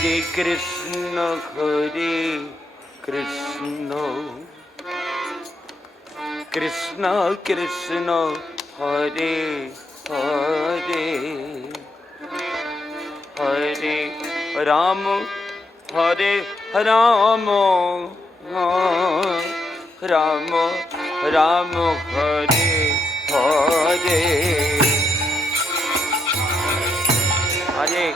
Hare Krishna, Krishna Krishna, Hare Hare, Hare Ram, Hare Ram, Ram Ram, Hare Hare, Hare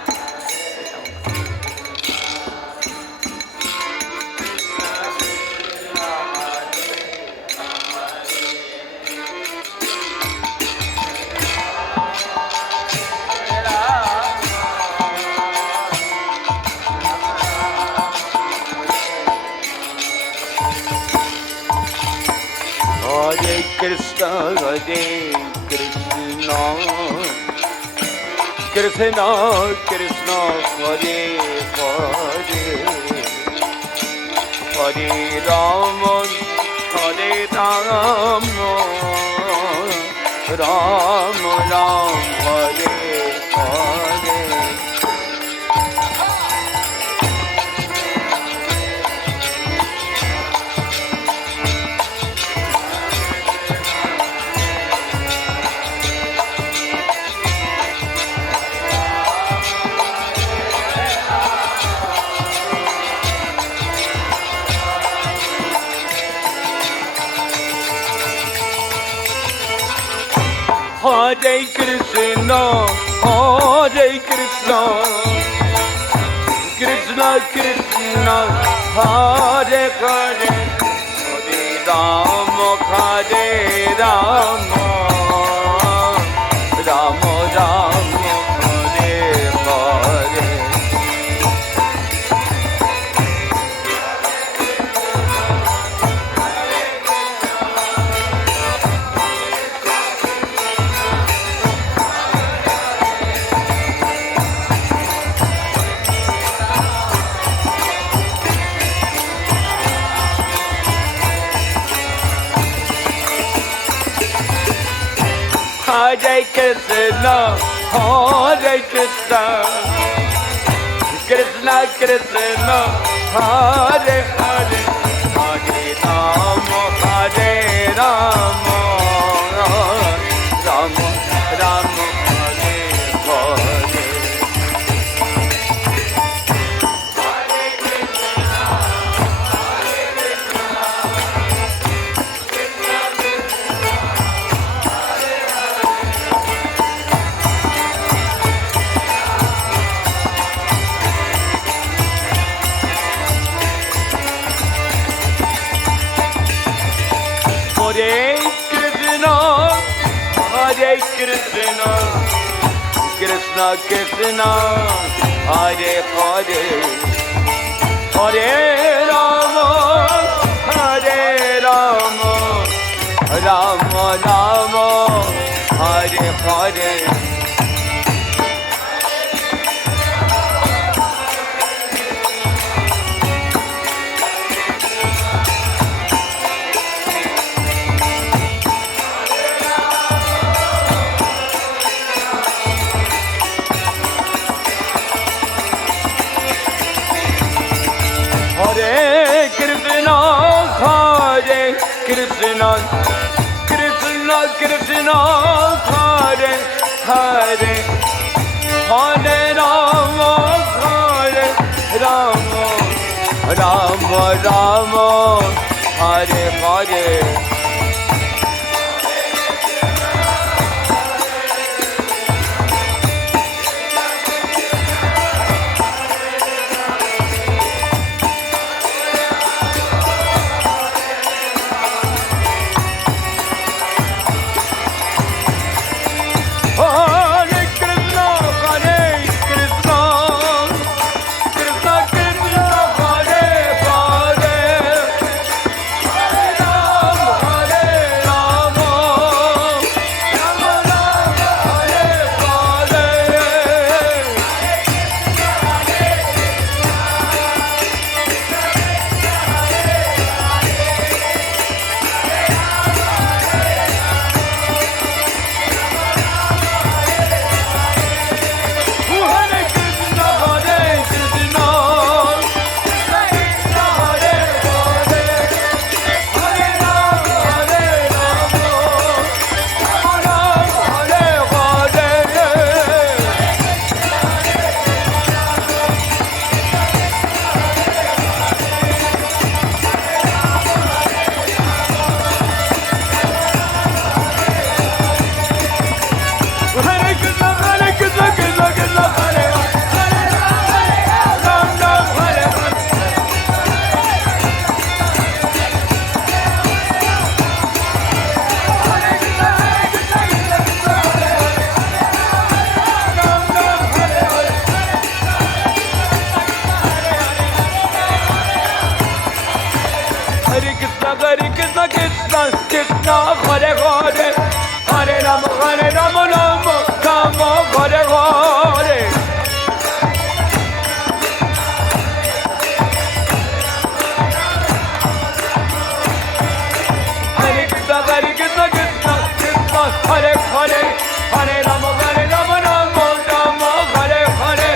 Krishna, Hare Krishna, Krishna Krishna, Hare Hare, Hare Ram, Hare Ram, Ram Ram, Hare Hare. Hare Krishna, Hare Krishna, Krishna Krishna, Hare Hare, Hare Ram, Hare Ram, Ram Ram, Hare Hare. Hare Krishna, Hare Krishna, Krishna Krishna, Hare Hare, Hare Ram, Hare Ram, Ram Ram, Hare Hare. Hare Krishna, Krishna Krishna, Hare Hare, Hare Rama, Hare Rama, Rama Rama, Hare Hare. Hare Krishna, Hare Krishna, Krishna Krishna, Hare Hare, Hare Rama, Hare Rama, Rama Rama, Hare Hare. Hare Krishna Krishna Hare Hare Hare Rama Rama Rama Hare Hare Hare Krishna Krishna Krishna Hare Hare Hare Rama Rama Rama Hare Hare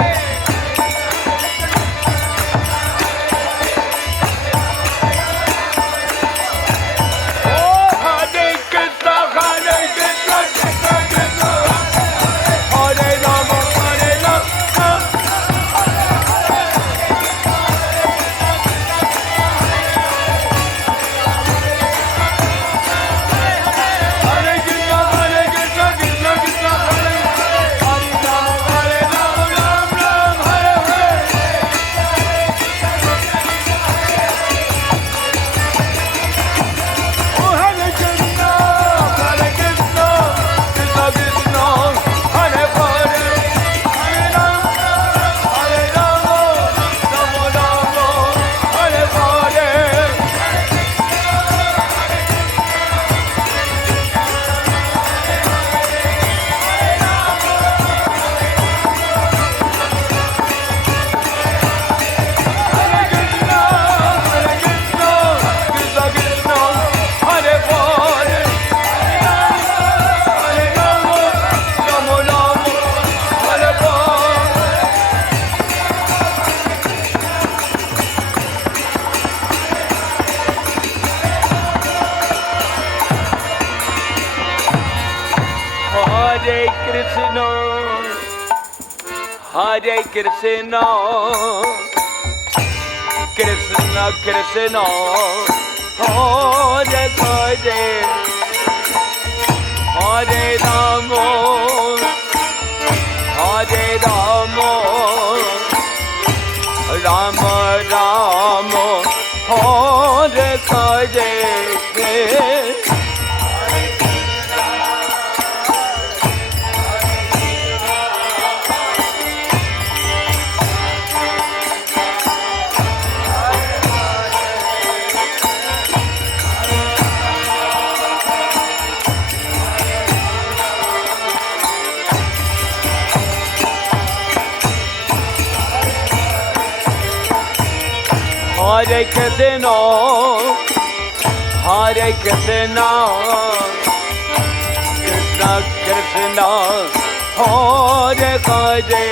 Hare Krishna Krishna Krishna Hare Hare Hare Rama Hare Rama Rama Rama Hare Hare Hare Krishna, Hare Krishna, Krishna Krishna, Hare Hare,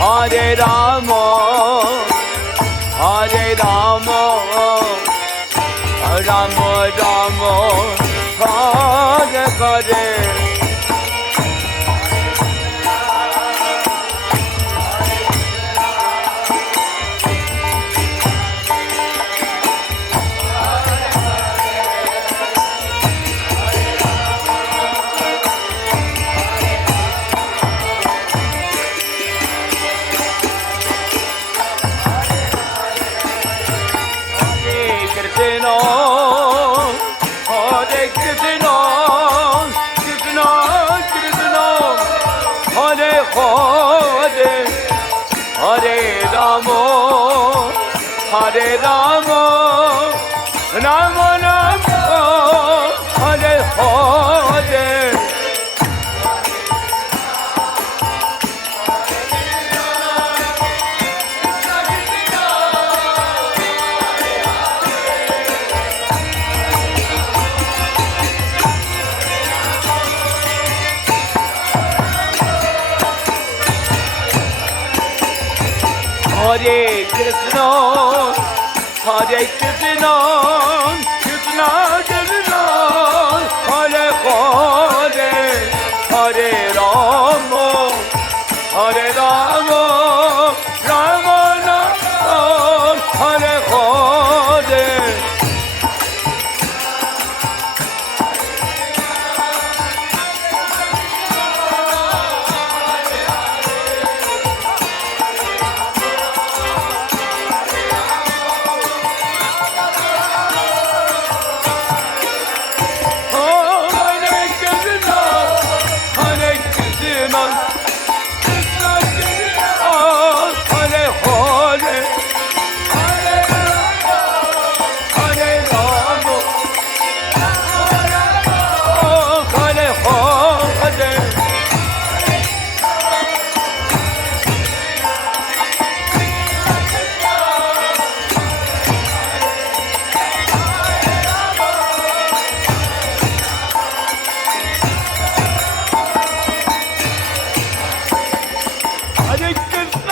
Hare Rama, Hare Rama, Rama Rama, Hare Hare. Hare Rama, Hare Rama, Rama Rama, Hare Hare. Hare Krishna, Hare Krishna, Krishna Krishna, Hare Hare, Hare Rama, Hare Rama, Rama Rama, Hare Hare.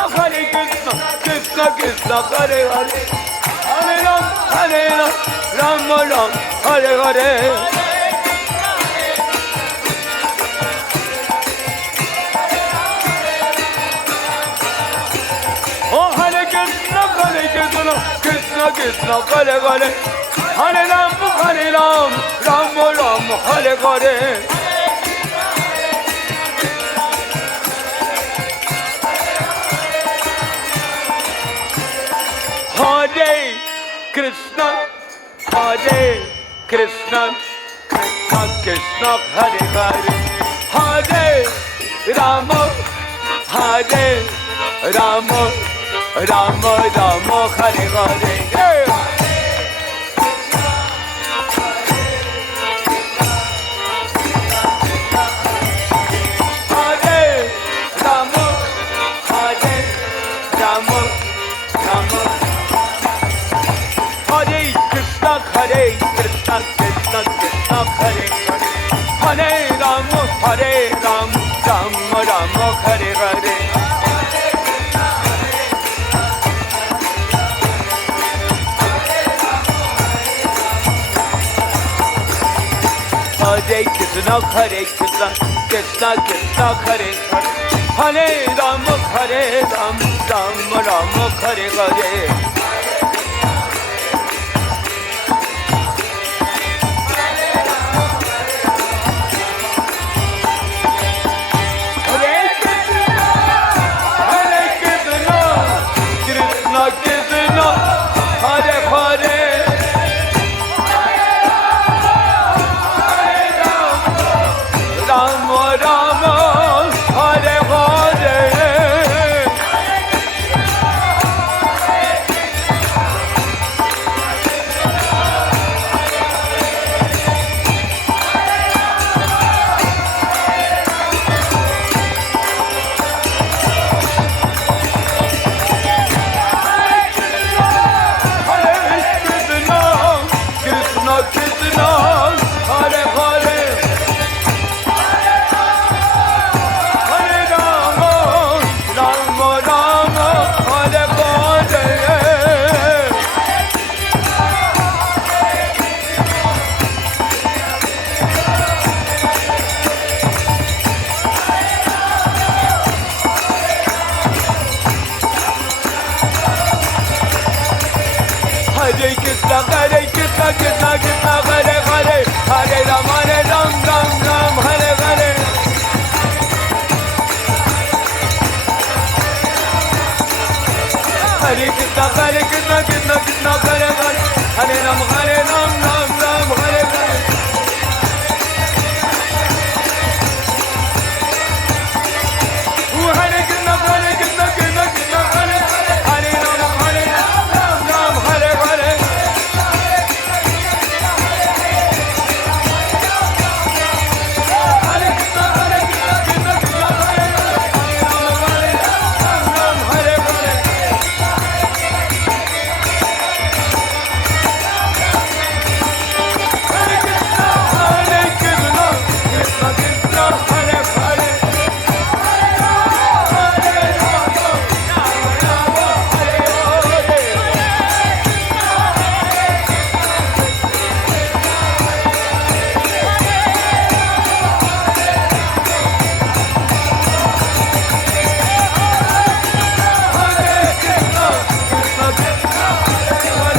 Hare Krishna, Krishna Krishna, Hare Hare, Hare Ram, Ram Ram, Hare Hare. Oh, Hare Krishna, Krishna Krishna, Hare Hare, Hare Ram, Ram Ram, Hare Hare. Hare Krishna, Krishna Krishna, Hare Hare, Hare Rama, Rama Rama, Hare Hare. Hare Krishna, Krishna Krishna, Hare Hare, Hare Rama, Rama Rama, Hare Hare. Hare Krishna, Krishna Krishna, Hare Hare, Hare Rama, Rama Rama, Hare Hare. Hare Krishna, Krishna Krishna, Hare Hare, Hare Ram, Ram Ram, Hare Hare. Hare Krishna, Krishna Krishna, Hare Hare, Hare Ram, Ram Ram, Hare Hare. Hare Krishna, Krishna Krishna, Hare Hare, Hare Ram, Ram Ram, Hare Hare. Hare Krishna, Krishna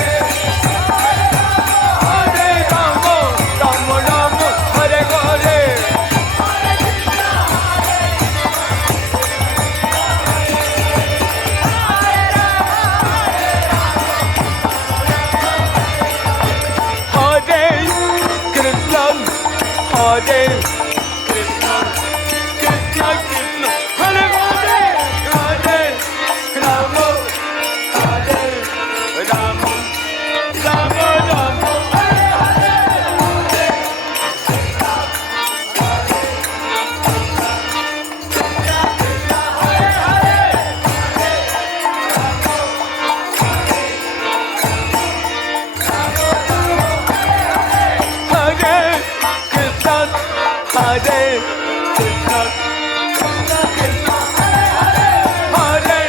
Krishna, Hare Hare, Hare Ram, Ram Ram, Hare Hare. Hare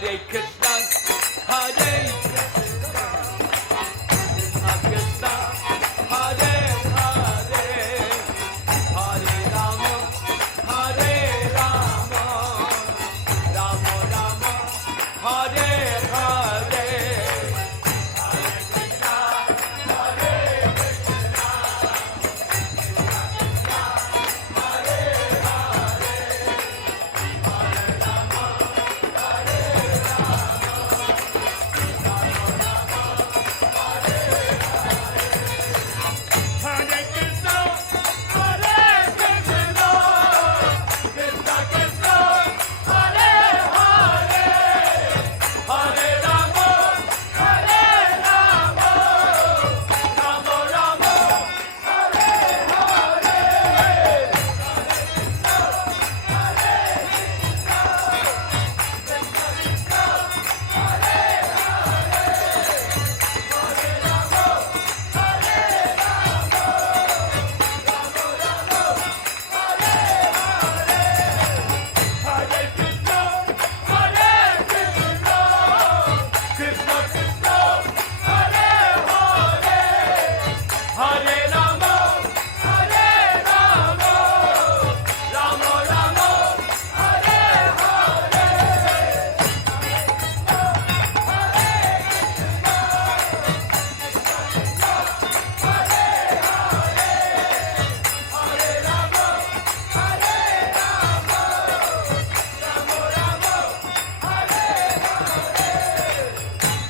Hare Krishna, Hare Krishna, Krishna, Hare Hare, Hare Rama, Hare Rama, Rama Rama, Hare Hare.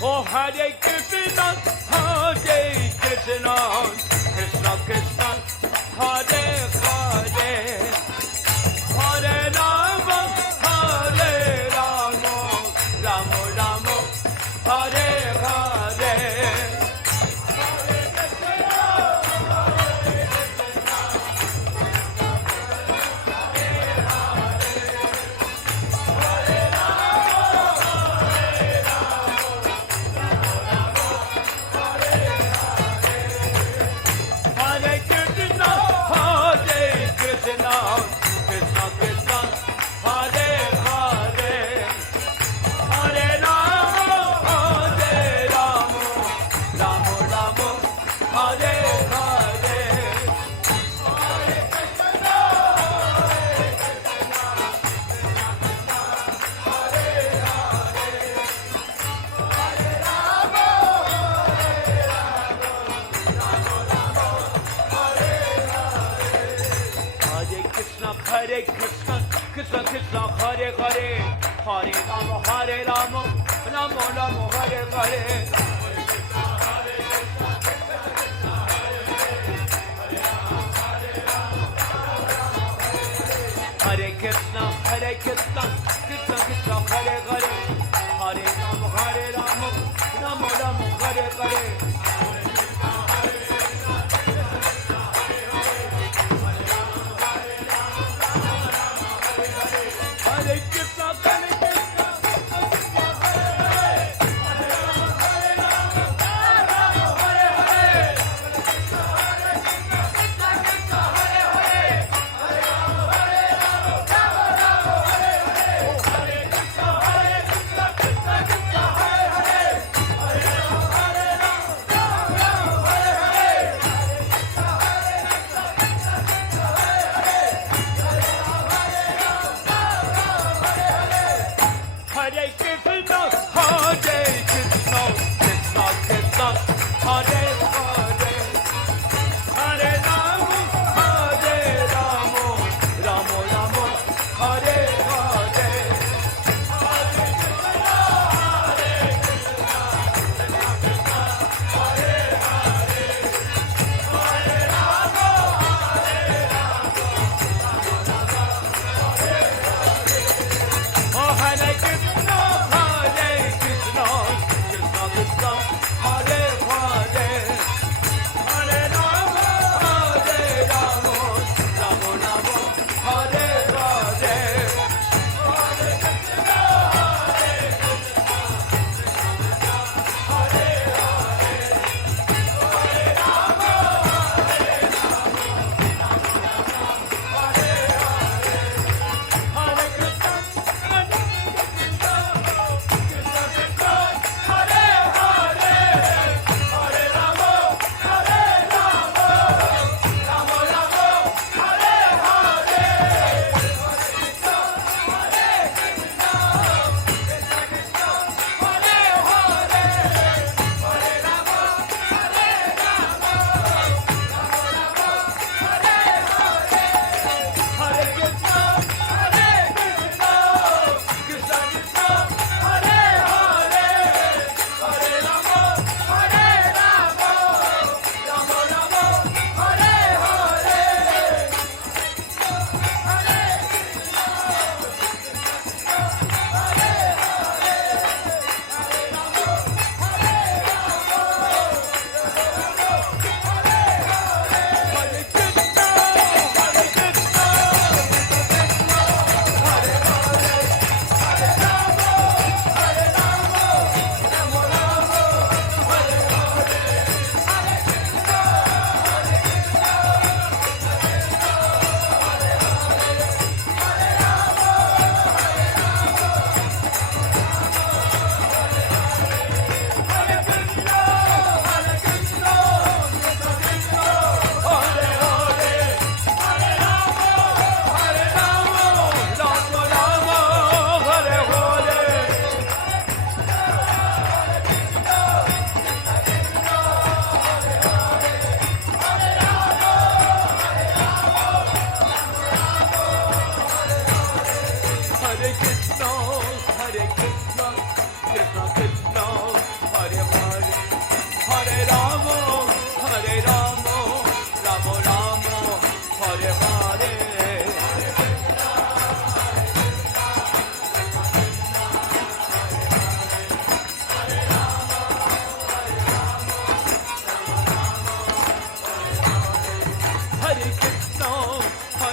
Oh, Hare Krishna, Hare Krishna, Krishna Krishna, Hare Hare, Hare Rama, Hare Rama, Rama Rama, Hare Hare. Hare Krishna, Hare Krishna, Krishna Krishna, Hare Hare, Hare Rama, Hare Rama, Rama Rama, Hare Hare. Hare Krishna, Krishna Krishna, Hare Hare, Hare Rama, Rama Rama, Hare Hare. Hare Krishna, Krishna Krishna, Hare Hare, Hare Rama, Rama Rama, Hare Hare. Hare Krishna, Hare Krishna,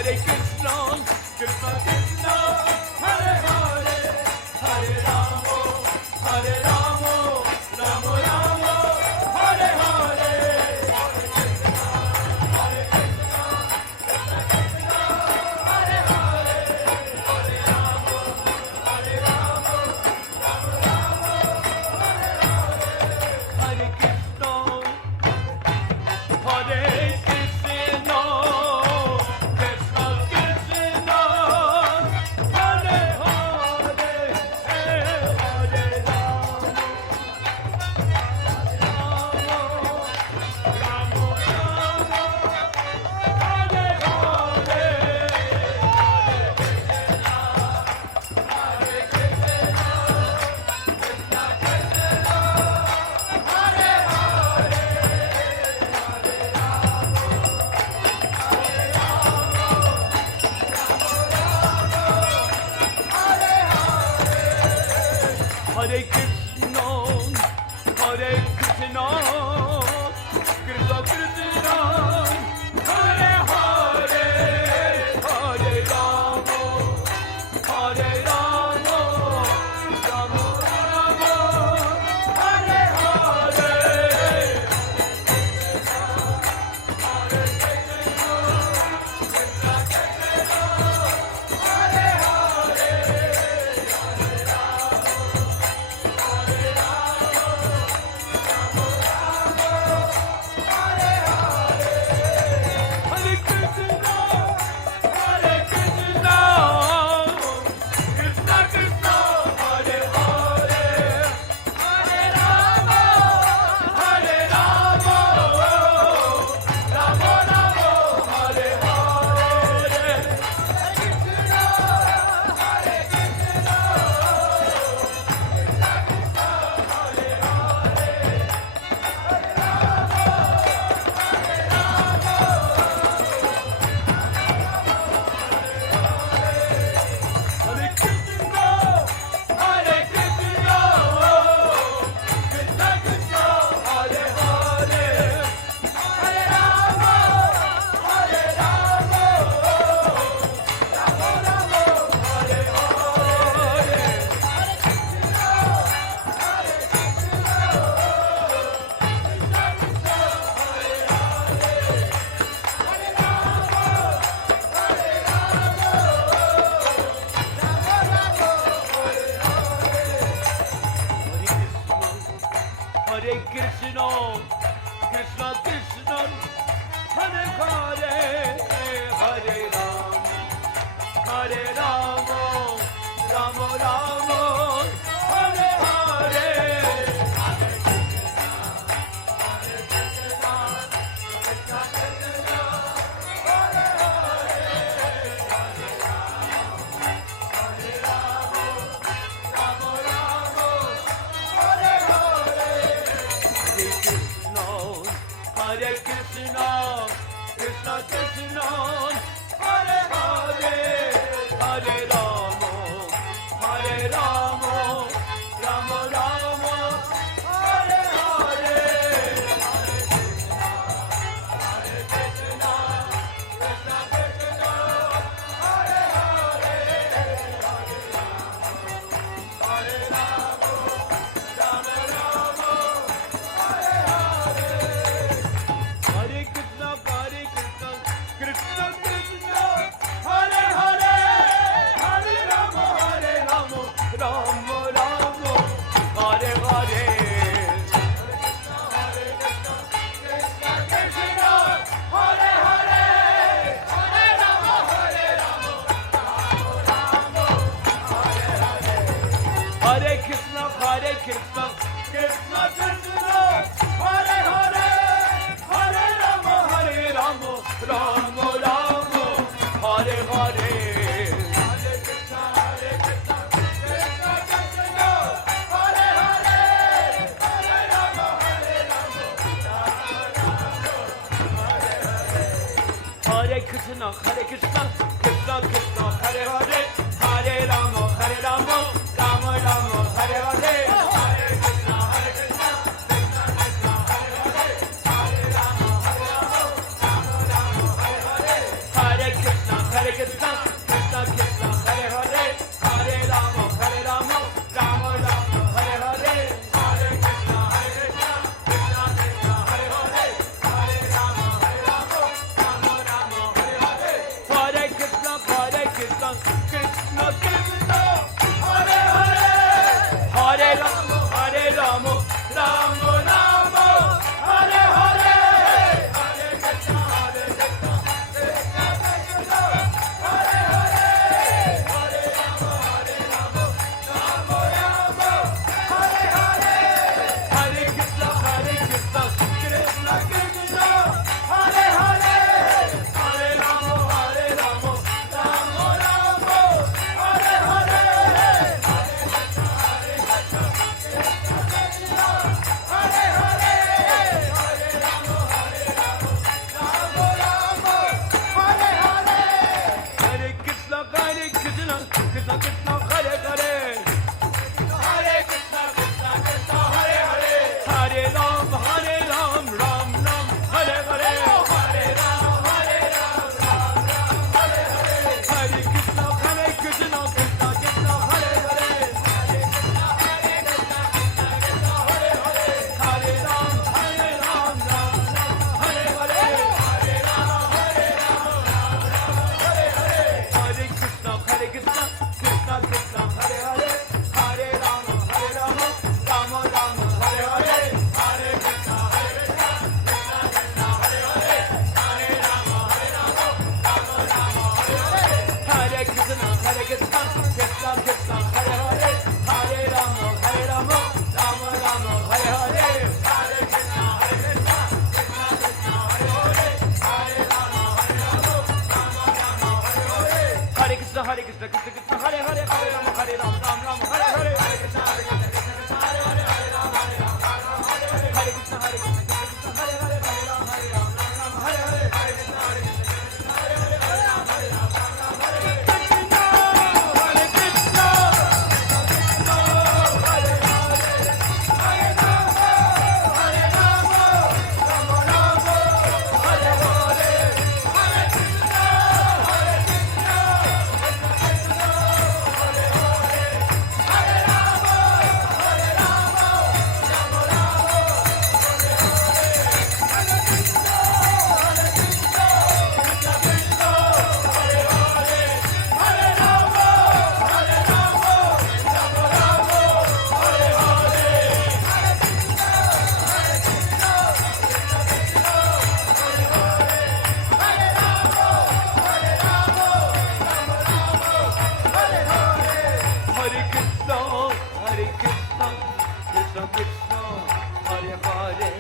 Hare Krishna, Krishna Krishna, Hare Hare, Hare Rama, Hare Rama, Rama Rama, Hare Hare. Hare Krishna, Hare Krishna, Krishna Krishna, Hare Hare, Hare Rama, Rama Rama, Hare Hare. Hare Krishna, Hare Krishna, Krishna Krishna, Hare Hare, Hare Rama, Hare Rama, Rama Rama, Hare Hare. Hare Krishna, Hare Krishna, Krishna Krishna, Hare Hare, Hare Rama, Hare Rama, Rama Rama, Hare Hare. Hare Krishna, Hare Krishna, Krishna Krishna, Hare Hare, Hare Rama, Hare Rama, Rama Rama, Hare Hare. Hare Krishna, Krishna Krishna, Hare Hare, Hare Rama, Hare Rama, Rama Rama, Hare Hare. Hare Krishna, Krishna Krishna, Hare Hare, Hare Rama, Hare Rama, Rama Rama, Hare Hare. Hare Krishna, Hare Krishna, Krishna Krishna, Hare Hare, Hare Rama, Hare Rama, Rama Rama, Hare Hare. Hare Krishna, Hare Krishna, Krishna Krishna, Hare Hare, Hare Rama, Hare Rama, Rama Rama, Hare Hare. Hare Krishna, Hare Krishna, Krishna Krishna, Hare Hare, Hare Rama, Hare Rama, Hare Krishna, Hare Krishna, Krishna Krishna, Hare Hare, Hare Rama, Hare Rama, Rama Rama, Hare Hare. Hare Krishna, Hare Krishna, Krishna Krishna, Hare Hare, Hare Rama, Hare Rama, Rama Rama, Hare Hare. Hare Krishna, Hare Hare Krishna, Krishna Krishna, Hare Hare, Hare Rama, Ram Ram, Hare Hare. Hare Krishna, Hare Krishna, Krishna Krishna, Hare Hare, Hare Rama, Ram Ram, Hare Hare. Hare Krishna, Hare Krishna, Krishna Krishna, Hare Hare, Hare Rama, Ram Ram, Hare Hare. Hare Krishna, Hare Krishna, Krishna Krishna, Hare Hare,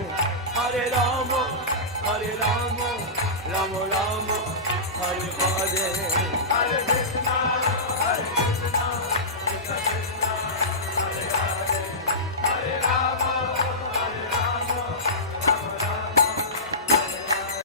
Hare Rama, Ram Ram, Hare Hare. Hare Krishna, Hare Hare Krishna, Krishna Krishna,